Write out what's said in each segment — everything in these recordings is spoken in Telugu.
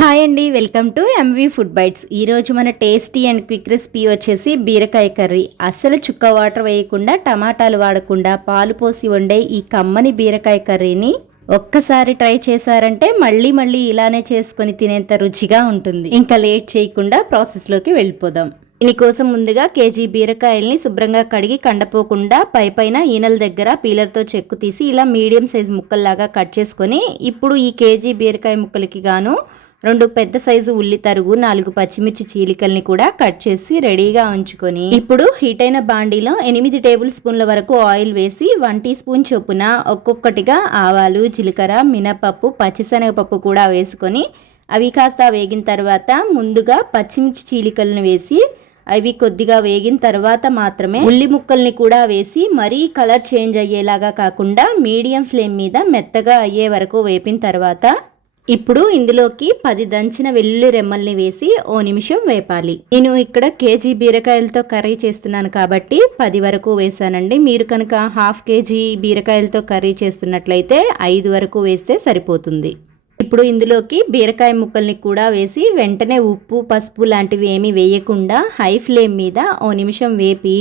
హాయ్ అండి, welcome to MV food bites. ఈరోజు మన టేస్టీ అండ్ క్విక్ రెసిపీ వచ్చేసి బీరకాయ కర్రీ. అస్సలు చుక్క వాటర్ వేయకుండా, టమాటాలు వాడకుండా పాలు పోసి వండే ఈ కమ్మని బీరకాయ కర్రీని ఒక్కసారి ట్రై చేశారంటే మళ్ళీ మళ్ళీ ఇలానే చేసుకొని తినేంత రుచిగా ఉంటుంది. ఇంకా లేట్ చేయకుండా ప్రాసెస్లోకి వెళ్ళిపోదాం. దీనికోసం ముందుగా కేజీ బీరకాయల్ని శుభ్రంగా కడిగి కండపోకుండా పైన ఈనెల దగ్గర పీలర్తో చెక్కు తీసి ఇలా మీడియం సైజ్ ముక్కల్లాగా కట్ చేసుకొని, ఇప్పుడు ఈ కేజీ బీరకాయ ముక్కలకి గాను 2 పెద్ద సైజు ఉల్లి తరుగు, 4 పచ్చిమిర్చి చీలికల్ని కూడా కట్ చేసి రెడీగా ఉంచుకొని, ఇప్పుడు హీట్ అయిన బాండీలో 8 టేబుల్ స్పూన్ల వరకు ఆయిల్ వేసి 1 టీ స్పూన్ చొప్పున ఒక్కొక్కటిగా ఆవాలు, జీలకర్ర, మినపప్పు, పచ్చిశనగపప్పు కూడా వేసుకొని అవి కాస్త వేగిన తర్వాత ముందుగా పచ్చిమిర్చి చీలికలను వేసి అవి కొద్దిగా వేగిన తర్వాత మాత్రమే ఉల్లి ముక్కల్ని కూడా వేసి మరీ కలర్ చేంజ్ అయ్యేలాగా కాకుండా మీడియం ఫ్లేమ్ మీద మెత్తగా అయ్యే వరకు వేపిన తర్వాత ఇప్పుడు ఇందులోకి 10 దంచిన వెల్లుల్లి రెమ్మల్ని వేసి ఓ నిమిషం వేపాలి. నేను ఇక్కడ కేజీ బీరకాయలతో కర్రీ చేస్తున్నాను కాబట్టి 10 వరకు వేసానండి. మీరు కనుక హాఫ్ కేజీ బీరకాయలతో కర్రీ చేస్తున్నట్లయితే 5 వరకు వేస్తే సరిపోతుంది. ఇప్పుడు ఇందులోకి బీరకాయ ముక్కల్ని కూడా వేసి వెంటనే ఉప్పు, పసుపు లాంటివి ఏమీ వేయకుండా హై ఫ్లేమ్ మీద ఓ నిమిషం వేపి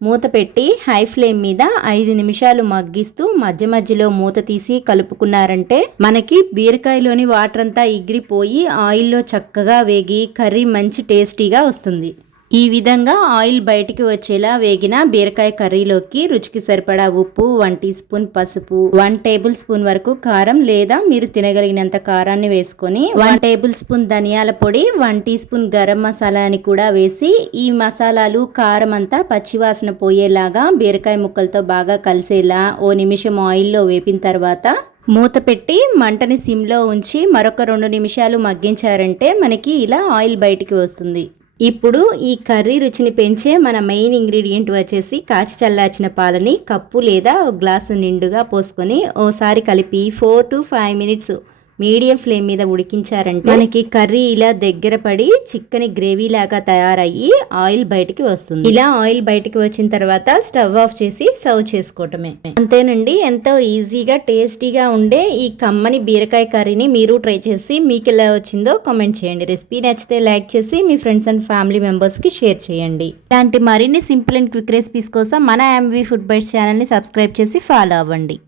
మూత పెట్టి హై ఫ్లేమ్ మీద 5 నిమిషాలు మగ్గిస్తూ మధ్య మధ్యలో మూత తీసి కలుపుకున్నారంటే మనకి బీరకాయలోని వాటర్ అంతా ఎగిరిపోయి ఆయిల్లో చక్కగా వేగి కర్రీ మంచి టేస్టీగా వస్తుంది. ఈ విధంగా ఆయిల్ బయటికి వచ్చేలా వేగిన బీరకాయ కర్రీలోకి రుచికి సరిపడా ఉప్పు, 1 టీ స్పూన్ పసుపు, 1 టేబుల్ స్పూన్ వరకు కారం లేదా మీరు తినగలిగినంత కారాన్ని వేసుకొని 1 టేబుల్ స్పూన్ ధనియాల పొడి, 1 టీ స్పూన్ గరం మసాలాని కూడా వేసి ఈ మసాలాలు కారం అంతా పచ్చివాసన పోయేలాగా బీరకాయ ముక్కలతో బాగా కలిసేలా ఓ నిమిషం ఆయిల్లో వేపిన తర్వాత మూత పెట్టి మంటని సిమ్లో ఉంచి మరొక 2 నిమిషాలు మగ్గించారంటే మనకి ఇలా ఆయిల్ బయటికి వస్తుంది. ఇప్పుడు ఈ కర్రీ రుచిని పెంచే మన మెయిన్ ఇంగ్రీడియంట్ వచ్చేసి కాచి చల్లార్చిన పాలని కప్పు లేదా గ్లాసు నిండుగా పోసుకొని ఓసారి కలిపి 4 to 5 మినిట్స్ మీడియం ఫ్లేమ్ మీద ఉడికించారంటే మనకి కర్రీ ఇలా దగ్గర పడి చిక్కని గ్రేవీ లాగా తయారయ్యి ఆయిల్ బయటికి వస్తుంది. ఇలా ఆయిల్ బయటికి వచ్చిన తర్వాత స్టవ్ ఆఫ్ చేసి సర్వ్ చేసుకోవటమే. అంతేనండి, ఎంతో ఈజీగా టేస్టీగా ఉండే ఈ కమ్మని బీరకాయ కర్రీని మీరు ట్రై చేసి మీకు ఎలా వచ్చిందో కామెంట్ చేయండి. రెసిపీ నచ్చితే లైక్ చేసి మీ ఫ్రెండ్స్ అండ్ ఫ్యామిలీ మెంబర్స్కి షేర్ చేయండి. ఇలాంటి మరిన్ని సింపుల్ అండ్ క్విక్ రెసిపీస్ కోసం మన ఎంవి ఫుడ్ బైట్స్ ఛానల్ని సబ్స్క్రైబ్ చేసి ఫాలో అవ్వండి.